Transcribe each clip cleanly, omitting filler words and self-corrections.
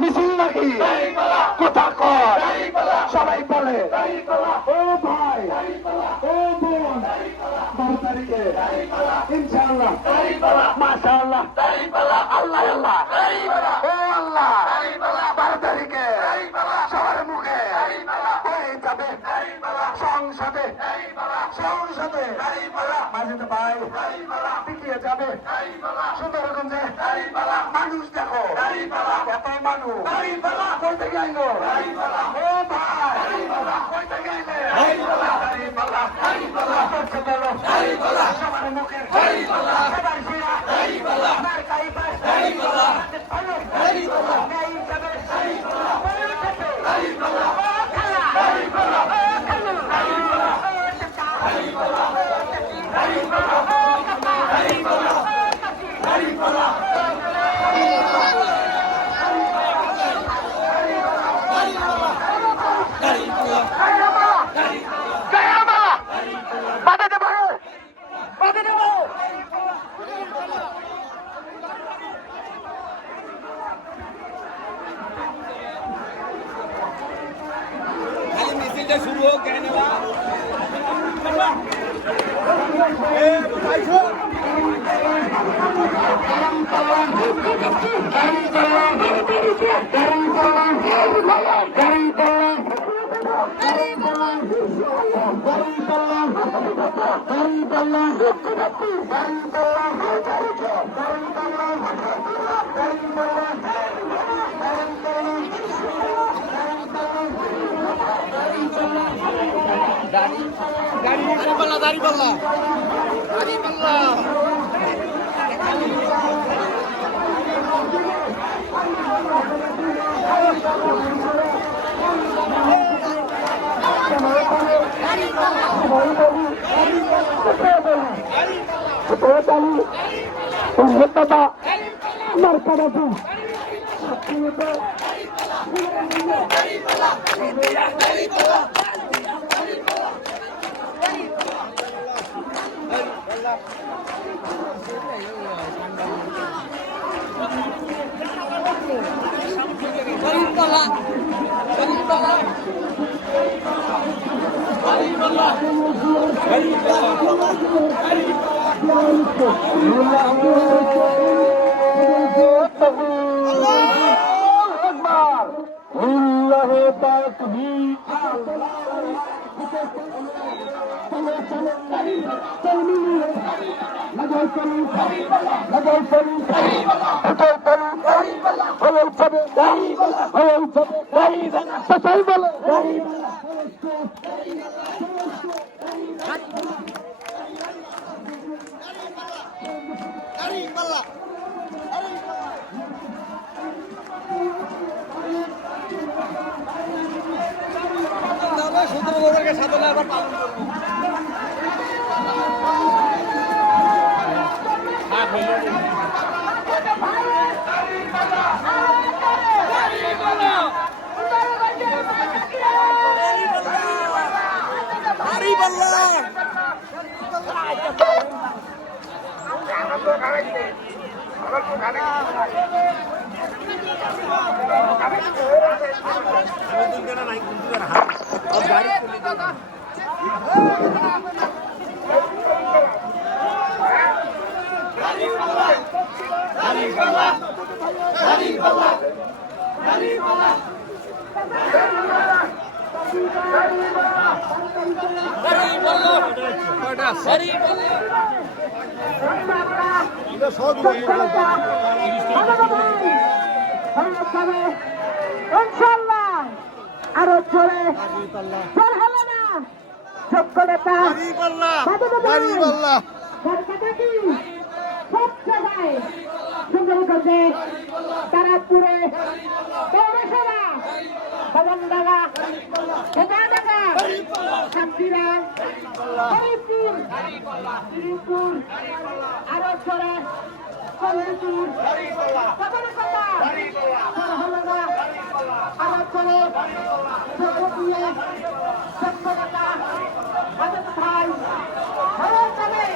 মিছিল নাকি কোথা কর সবাই বলে ও ভাই ও বোন 12 তারিখে ইনশাআল্লাহ মাশাআল্লাহ আল্লাহ আল্লাহ ও আল্লাহ 12 তারিখে সবার মুখে হয়ে যাবে সংসদে সংসদে মাঝে ভাই পিছিয়ে যাবে সুন্দরগঞ্জে মানুষ দেখো কত মানুষ কই থেকে আইলো ও ভাই কই থেকে আইলে সবার মুখে সবার শিরা মার্কাই পাস শুরু হোক দাঁড়িপাল্লা আরো জোরে জোর হলো না যোগ্য নেতা সব জায়গায় সুন্দরগঞ্জে তারাপুরে পৌরসভা বাগানডাঙ্গা ঢাকা শান্তিরা হরিপুর শ্রীপুর আরো জোরে কল্যাণপুর কদমকতা সরহলগা আরো জোরে জগতীয় সত্যকতা আজত ভাই ভালো চলে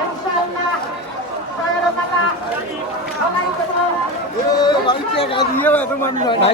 ইনশাআল্লাহ সরহলগা সবাই দেবো বাড়িতে গাজিয়ে এত মানুষ হয় না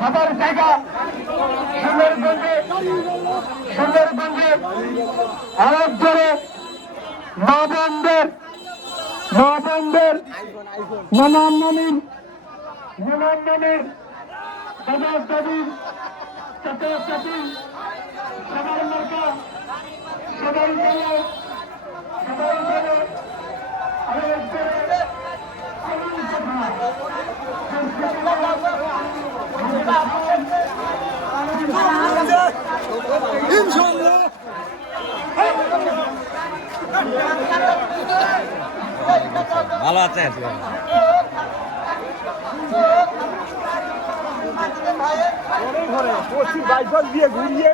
সবার জায়গা সুন্দরগঞ্জে আরেক জোরে মা বোনদের নানান নানির দাদার দাদির চাচার চাচি সবার মার্কা সবাই চলে আরেক জোরে ভালো আছে ঘরে পশ্চিম বাইপাস দিয়ে ঘুরিয়ে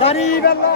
দাঁড়িয়ে বেলা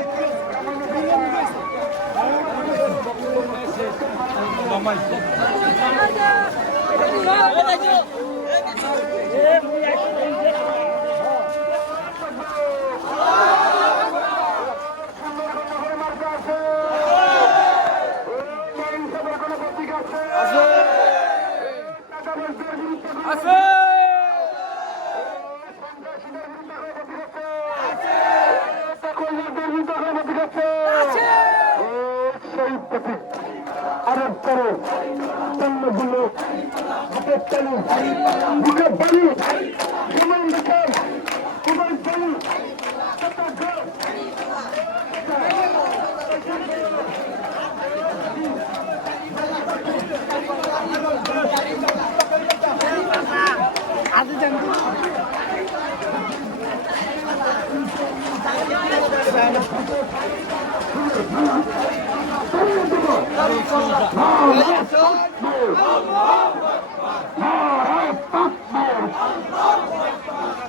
আরব করে পণ্যগুলো হাতের চালু বুকের বাড়ি বিমান বিকাশ কুমার চালু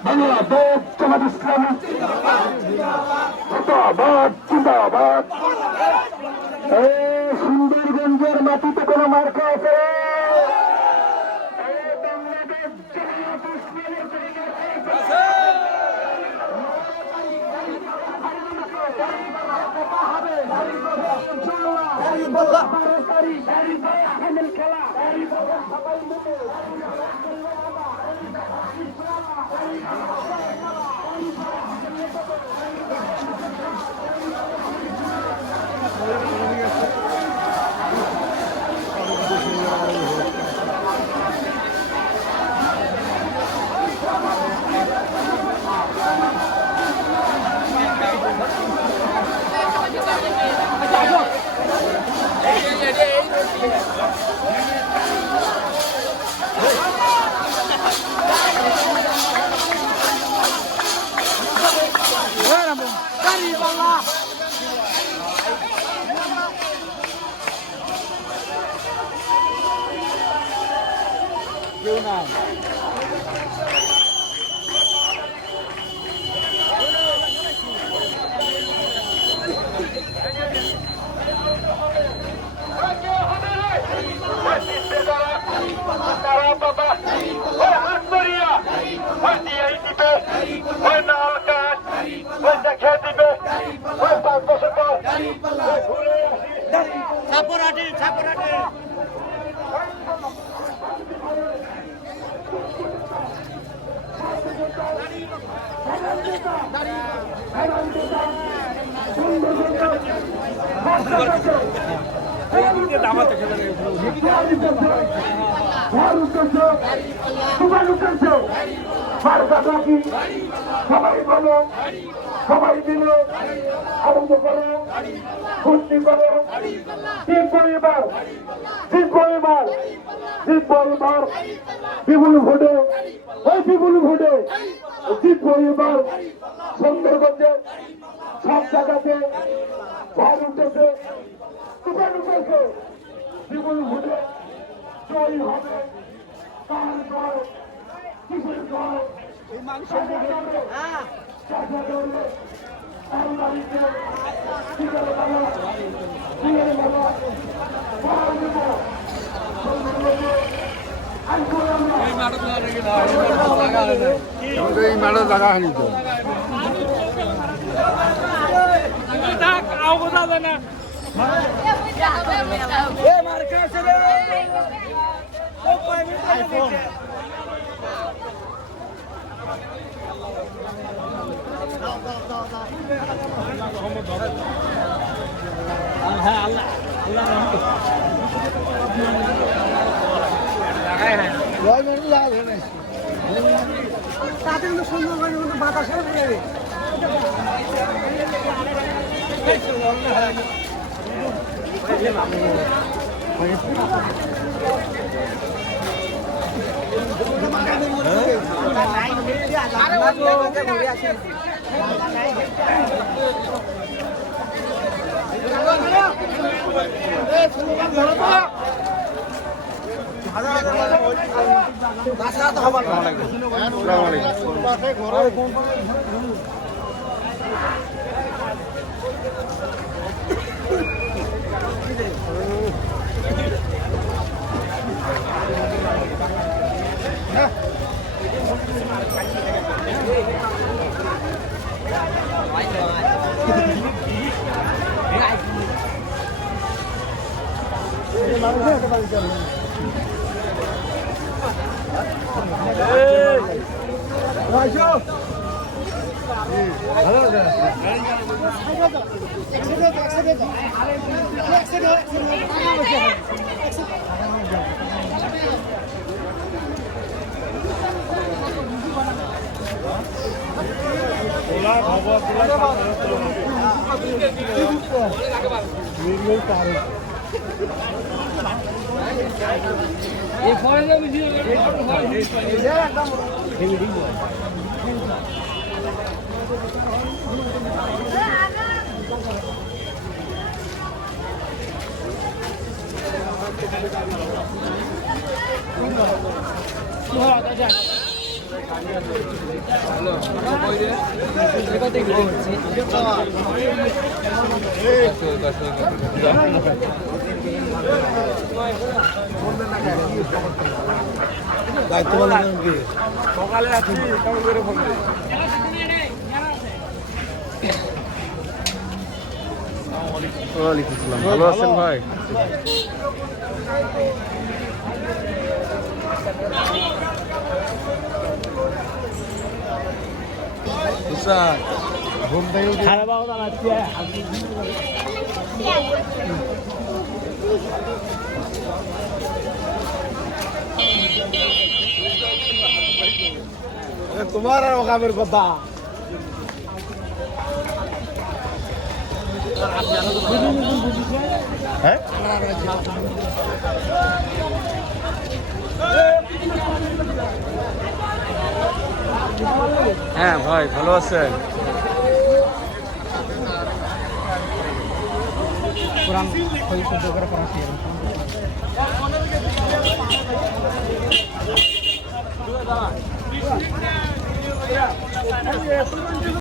বাংলাদেশ জামাত ইসলামী জিন্দাবাদ জিন্দাবাদ। এই সুন্দরগঞ্জের মাটিতে কোনো মার্কা আছে? বাংলাদেশ জামাত ইসলামের খেলা সবাই বলো, সবাই মিলে আনন্দ করো, ফুর্তি করো। জিতবো এবার, জিতবো এবার, জিতবো এবার বিপুল ভোটে, ওই বিপুল ভোটে জিতবো এবার। সুন্দরগঞ্জে সব জায়গাতে ঝড় উঠেছে, তুফান উঠেছে, বিপুল ভোটে জয়ী হবে। কার জয়, কিসের জয়? এই মাঠে জায়গা হয়নি তো তাদের সুন্দর করে বাতাসে দায়িত্ব পালন কি সকালে আছি কেমন করে ফোন দিই ওয়ালাইকুম আসসালাম ভালো আছেন ভাই স্যার ঘুম থেকে খারাপ আওয়াজ আসছে তোমার আর ওখানের কথা হ্যাঁ হ্যাঁ ভাই ভালো আছেন পুরান